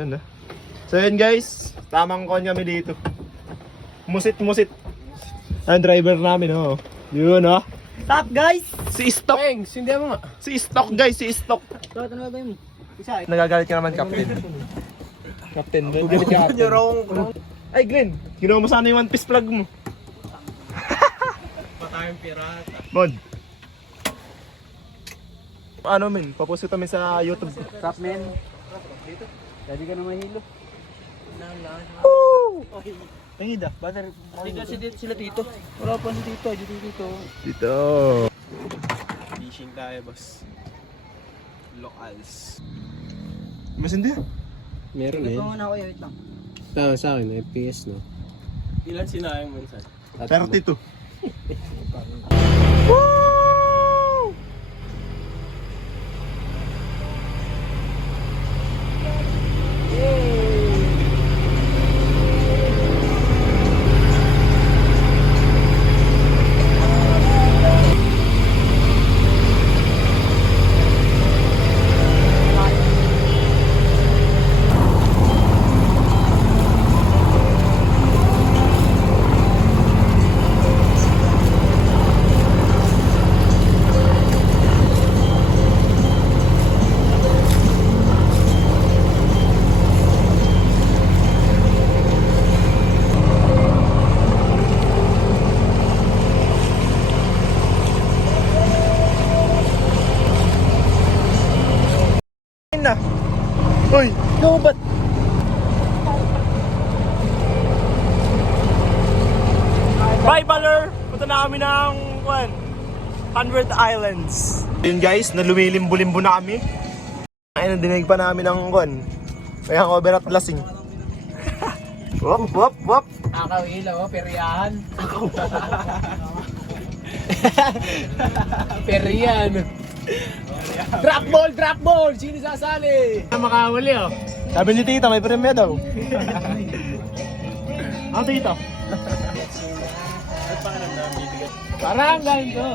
Ano? So yun guys, tamang kon kami dito. Musit-musit. Ang driver namin, oh. Yun, oh. Stop guys! Si Stock. Thanks, hindi mo nga. Si Stock, guys. Si Stock. Bakit ano ba yun? Isa Nagagalit ka naman, Captain. Captain, galit ka, Captain. Ay, Glenn. Ginawa mo sana yung one piece plug mo. Patayang pirata. Mod. Ano, men? Papost kami sa YouTube. Stop men. Dito. Pwede ka na mahilo. Woo! Tingin da. Bater. Hindi sila dito. Wala pa dito. Dito. Dito. Fishing tayo, boss. Locals. Mas hindi. Meron eh. Ito muna ako, wait lang. Sa akin, FPS no. Ilan sinayang mo minsan? 32. Na. Uy, no, ba't? Bye, Baller! Punta na kami ng 100 Islands. Yun guys, na lumilimbo-limbo na kami. Ay, nadinig pa namin ng may hangover at lasing. Wop, wop, wop. Akawilaw, peryahan. Peryan. Drop ball! Sino sasali? Makahuli oh. Sabi ni tita, may premya daw. Ang tita? Parang ganito.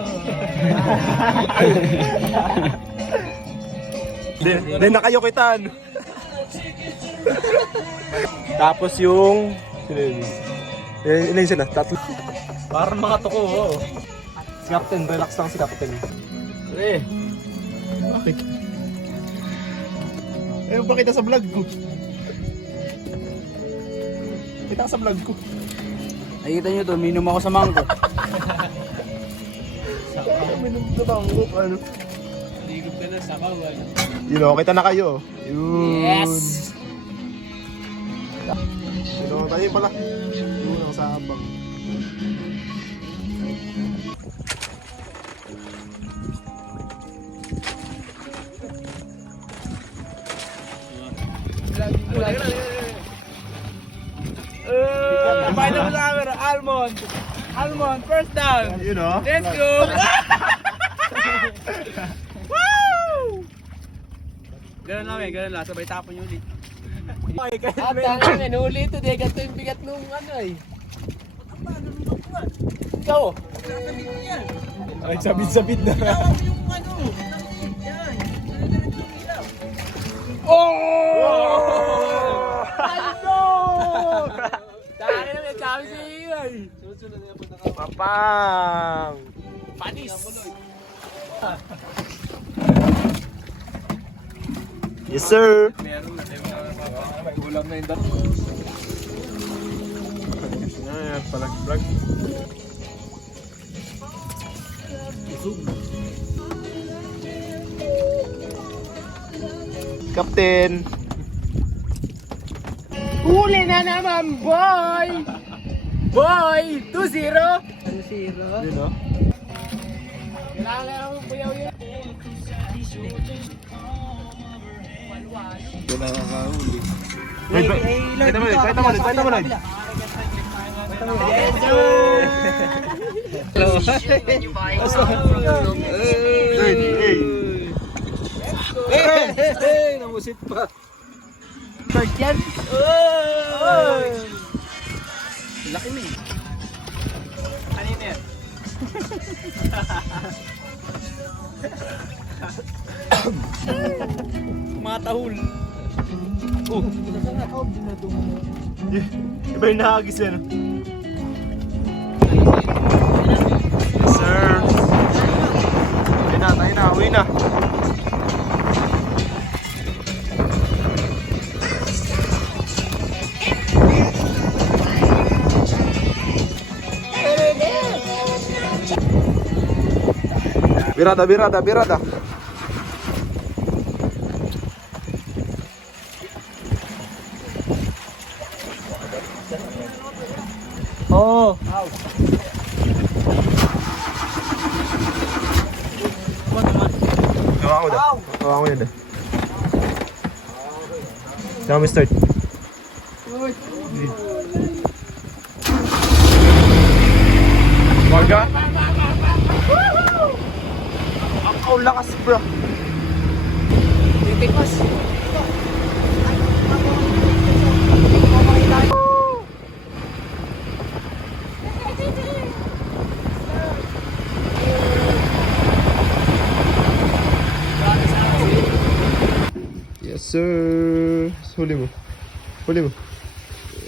Hindi na kayo kitaan. Tapos yung... Ilan sila? Tatlo. Parang mga tuko, oh. Si Captain, relax lang si Captain. Eh, Bakit? Eh, ba kita sa vlog ko? Kita ka sa vlog ko. Nakikita nyo to, minum ako sa mangko. Minum sa bangko, ano? ligod ka na sa kawan. Yun o, kita na kayo. Yun. Yes! Yun o, tayo pala. Yun ang sabang. Final mo sa camera, Almond, first down. Yun o. Let's go! Woo! Ganun lang, sabay tapon yung ulit. At tangin, huli ito, di ganito yung bigat nung ano eh. Ikaw oh. Ay, sabit-sabit na. Oh! Ano? Tangin naman, sabi sa iyo eh. Papang! Panis! Yes, sir! May ulam na yung dato. Ayan, palag-vlog. Captain! Huli na naman, boy! Boy! 2-0! 2-0? Yun o. Kailangan ako buyaw yun. Doon na nakahuli. Wait, kahit naman ulit. Hey! Namusit pa. Third yan? Laki na eh. Kanina yan. Matahul. Iba yung nakagis yan. Yes, sir. Tayo na, uwi na. Birada. Oh. Gawa ko na dah. Now we start. Waga. Ang lakas, bro. Pipikos. Yes, sir. Huli mo.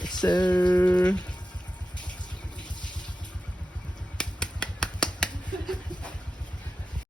Yes, sir.